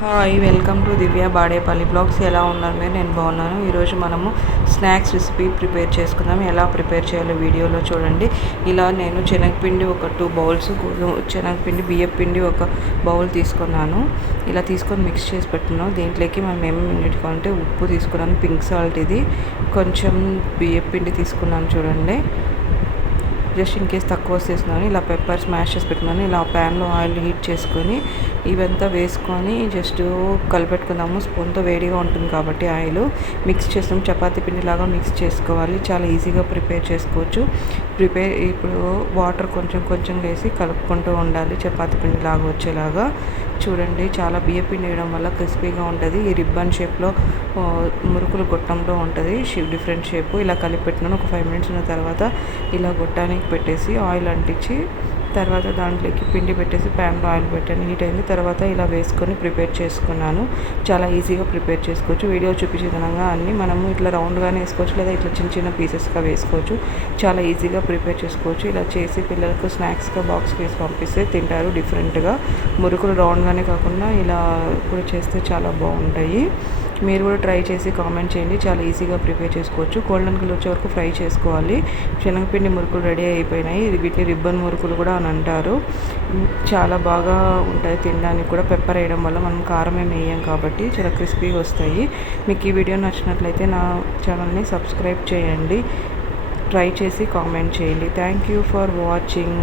Hi welcome to Divya Badepalli blogs. ఎలా ఉన్నారు మీరు? నేను బాగున్నాను. ఈరోజు మనము స్నాక్స్ రెసిపీ ప్రిపేర్ చేసుకుందాం. ఎలా ప్రిపేర్ చేయాలో వీడియోలో చూడండి. ఇలా నేను శనగపిండి ఒక 2 బౌల్స్, శనగపిండి బియ్యపిండి ఒక బౌల్ తీసుకున్నాను. ఇలా తీసుకొని మిక్స్ చేసి పెట్టుకున్నాను. దీంట్లోకి మనం ఏమేమి పెట్టుకోవాలంటే ఉప్పు తీసుకున్నాను, పింక్ సాల్ట్, ఇది కొంచెం బియ్యపిండి తీసుకున్నాను చూడండి. జస్ట్ ఇన్ కేస్ తక్కువ వస్తేస్తున్నాను. ఇలా పెప్పర్ స్మాష్ చేసి పెట్టుకున్నాను. ఇలా ప్యాన్లో ఆయిల్ హీట్ చేసుకొని ఇవంతా వేసుకొని జస్ట్ కలిపెట్టుకుందాము. స్పూన్తో వేడిగా ఉంటుంది కాబట్టి ఆయిల్ మిక్స్ చేస్తాం. చపాతీ పిండిలాగా మిక్స్ చేసుకోవాలి. చాలా ఈజీగా ప్రిపేర్ చేసుకోవచ్చు. ఇప్పుడు వాటర్ కొంచెం కొంచెం వేసి కలుపుకుంటూ ఉండాలి, చపాతీ పిండిలాగా వచ్చేలాగా. చూడండి, చాలా బియ్యపిండి వేయడం వల్ల క్రిస్పీగా ఉంటుంది. ఈ రిబ్బన్ షేప్లో మురుకులు గొట్టంలో ఉంటుంది, డిఫరెంట్ షేపు. ఇలా కలిపి పెట్టినాను. ఒక 5 మినిట్స్ ఉన్న తర్వాత ఇలా గొట్టానికి పెట్టేసి ఆయిల్ అంటించి తర్వాత దాంట్లోకి పిండి పెట్టేసి ప్యాన్లో ఆయిల్ పెట్టాను. హీట్ అయింది. తర్వాత ఇలా వేసుకొని ప్రిపేర్ చేసుకున్నాను. చాలా ఈజీగా ప్రిపేర్ చేసుకోవచ్చు. వీడియో చూపించే విధంగా అన్నీ మనము ఇట్లా రౌండ్గానే వేసుకోవచ్చు, లేదా ఇట్లా చిన్న చిన్న పీసెస్గా వేసుకోవచ్చు. చాలా ఈజీగా ప్రిపేర్ చేసుకోవచ్చు. ఇలా చేసి పిల్లలకు స్నాక్స్గా బాక్స్కి వేసి పంపిస్తే తింటారు డిఫరెంట్గా. మురుకులు రౌండ్గానే కాకుండా ఇలా కూడా చేస్తే చాలా బాగుంటాయి. మీరు కూడా ట్రై చేసి కామెంట్ చేయండి. చాలా ఈజీగా ప్రిపేర్ చేసుకోవచ్చు. గోల్డెన్ కలర్ వచ్చే వరకు ఫ్రై చేసుకోవాలి. శనగపిండి మురుకులు రెడీ అయిపోయినాయి. వీటిని రిబ్బన్ మురుకులు కూడా అని అంటారు. చాలా బాగా ఉంటాయి తినడానికి కూడా. పెప్పర్ వేయడం వల్ల మనం కారం ఏమి వేయం కాబట్టి చాలా క్రిస్పీగా వస్తాయి. మీకు ఈ వీడియో నచ్చినట్లయితే నా ఛానల్ని సబ్స్క్రైబ్ చేయండి. ట్రై చేసి కామెంట్ చేయండి. Thank you for watching.